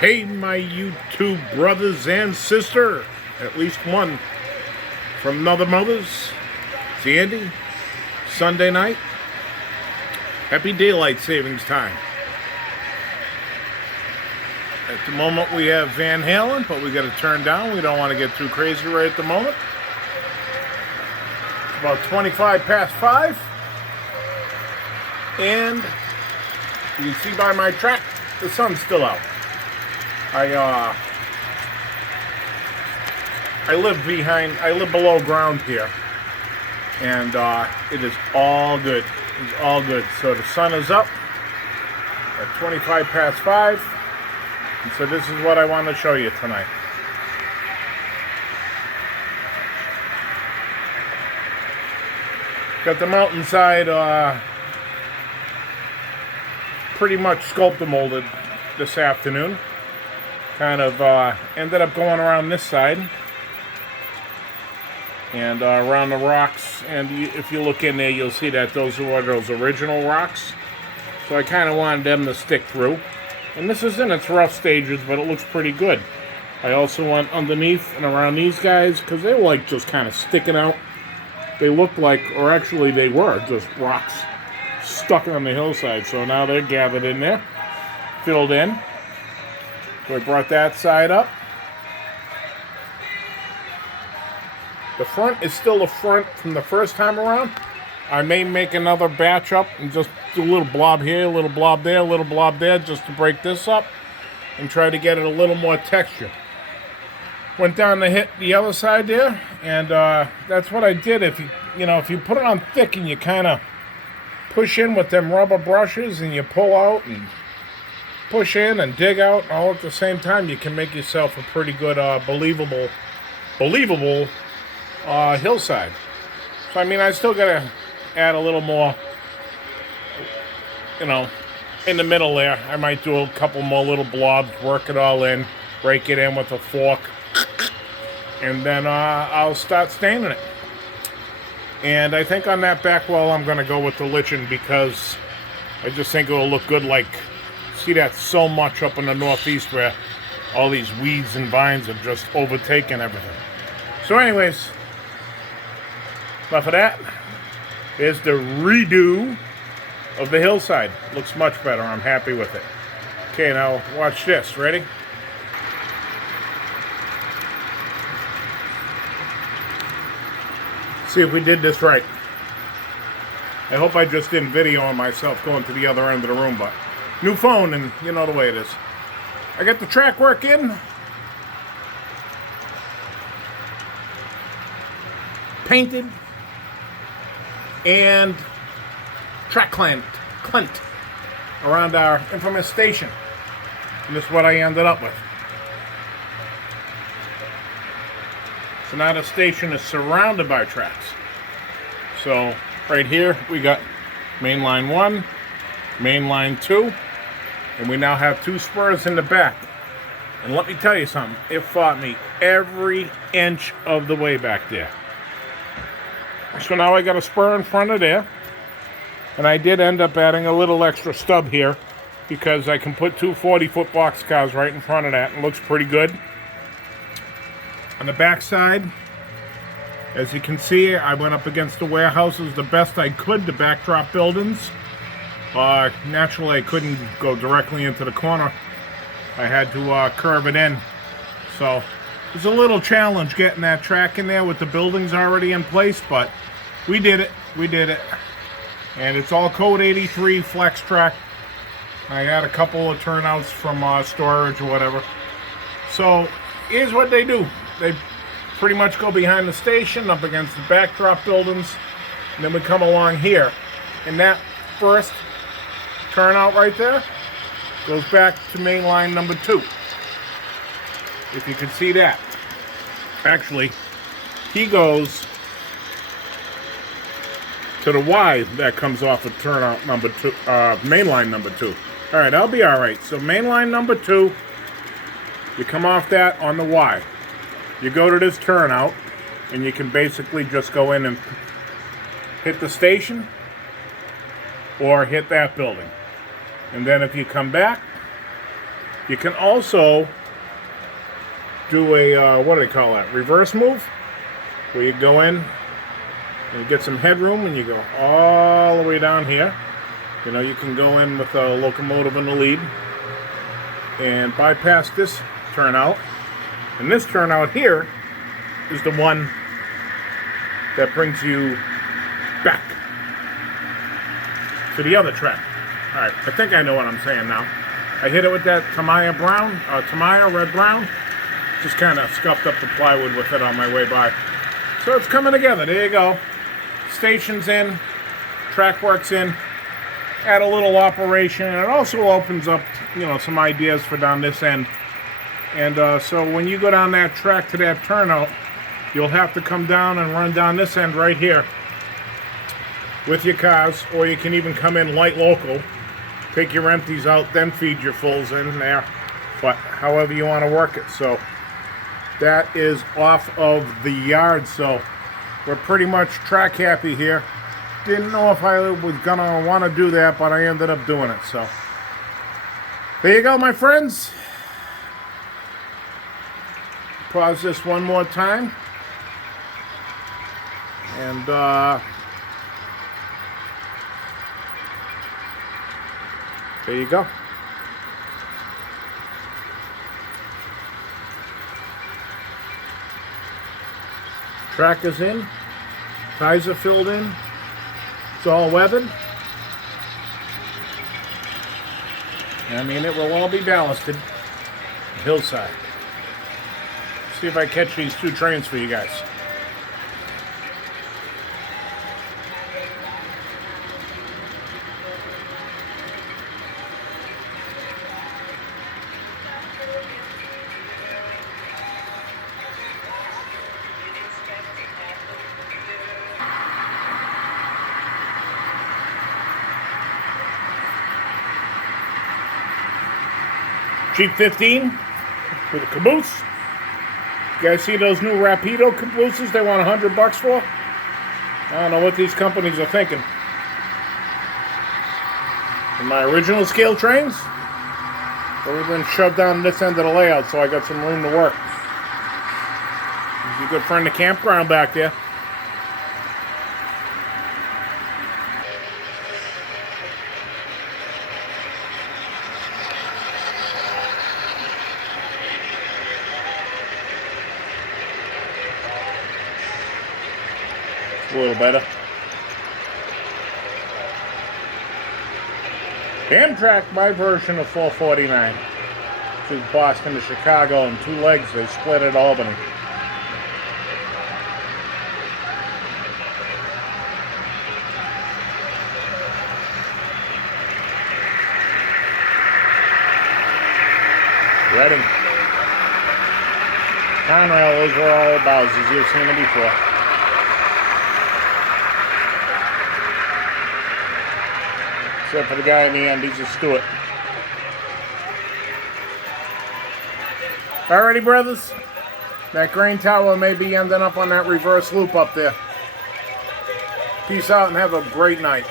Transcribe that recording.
Hey, my YouTube brothers and sister, at least one from another mother's. It's Andy. Sunday night. Happy daylight savings time. At the moment we have Van Halen, but we got to turn down. We don't want to get too crazy right at the moment. It's about 25 past 5. And you can see by my track, the sun's still out. I live below ground here, and it is all good. It's all good. So the sun is up at 25 past 5, and so this is what I want to show you tonight. Got the mountainside pretty much sculpted molded this afternoon. Kind of ended up going around this side and around the rocks, and if you look in there you'll see that those are those original rocks, so I kind of wanted them to stick through, and this is in its rough stages, but it looks pretty good. I also went underneath and around these guys because they were like just kind of sticking out. They looked like, or actually they were just rocks stuck on the hillside, so now they're gathered in there, filled in. So I brought that side up. The front is still the front from the first time around. I may make another batch up and just do a little blob here, a little blob there, a little blob there, just to break this up and try to get it a little more texture. Went down to hit the other side there, and that's what I did. If you put it on thick and you kind of push in with them rubber brushes and you pull out and push in and dig out all at the same time, you can make yourself a pretty good, believable hillside. So I mean, I still gotta add a little more, in the middle there. I might do a couple more little blobs, work it all in, break it in with a fork, and then I'll start staining it. And I think on that back wall I'm gonna go with the lichen because I just think it will look good. Like, see that so much up in the northeast where all these weeds and vines have just overtaken everything. So anyways, enough of that. There's the redo of the hillside. Looks much better. I'm happy with it. Okay, now watch this. Ready? See if we did this right. I hope I just didn't video on myself going to the other end of the room, but new phone, and you know the way it is. I got the track work in. Painted. And track clamped around our infamous station. And this is what I ended up with. So now the station is surrounded by tracks. So right here we got main line 1, main line 2, and we now have 2 spurs in the back. And let me tell you something, it fought me every inch of the way back there. So now I got a spur in front of there, and I did end up adding a little extra stub here because I can put 2 40-foot box cars right in front of that, and it looks pretty good. On the back side, as you can see, I went up against the warehouses the best I could, the backdrop buildings. Naturally, I couldn't go directly into the corner. I had to curve it in. So it's a little challenge getting that track in there with the buildings already in place, but we did it. We did it. And it's all code 83 flex track. I had a couple of turnouts from storage or whatever. So here's what they do. They pretty much go behind the station, up against the backdrop buildings, and then we come along here. And that first turnout right there goes back to main line number 2. If you can see that. Actually, he goes to the Y that comes off of turnout number 2, main line number 2. All right, I'll be all right. So main line number 2, you come off that on the Y. You go to this turnout, and you can basically just go in and hit the station or hit that building. And then if you come back, You can also do a, what do they call that? Reverse move, where you go in and you get some headroom and you go all the way down here. You know, you can go in with a locomotive in the lead and bypass this turnout. And this turnout here is the one that brings you back to the other track. All right, I think I know what I'm saying now. I hit it with that Tamiya red brown. Just kind of scuffed up the plywood with it on my way by. So it's coming together. There you go. Station's in, track work's in. Add a little operation, and it also opens up, you know, some ideas for down this end. And so when you go down that track to that turnout, you'll have to come down and run down this end right here with your cars, or you can even come in light local, take your empties out, then feed your fulls in there, but however you want to work it. So that is off of the yard, so we're pretty much track happy here. Didn't know if I was gonna want to do that, but I ended up doing it. So there you go, my friends. Pause this one more time, and there you go. Track is in, tires are filled in, it's all weathered. I mean, it will all be ballasted. Hillside. See if I catch these two trains for you guys. Jeep 15 with a caboose. You guys see those new Rapido cabooses they want $100 for? I don't know what these companies are thinking. And my original scale trains, everything shoved down this end of the layout, so I got some room to work. There's a good friend of campground back there. A little better. Amtrak, my version of 449. Through Boston to Chicago in 2 legs. They split at Albany. Reading. Conrail, those were all Bowsers. You've seen them before. Except for the guy in the end, he's a Stewart. Alrighty, brothers. That grain tower may be ending up on that reverse loop up there. Peace out and have a great night.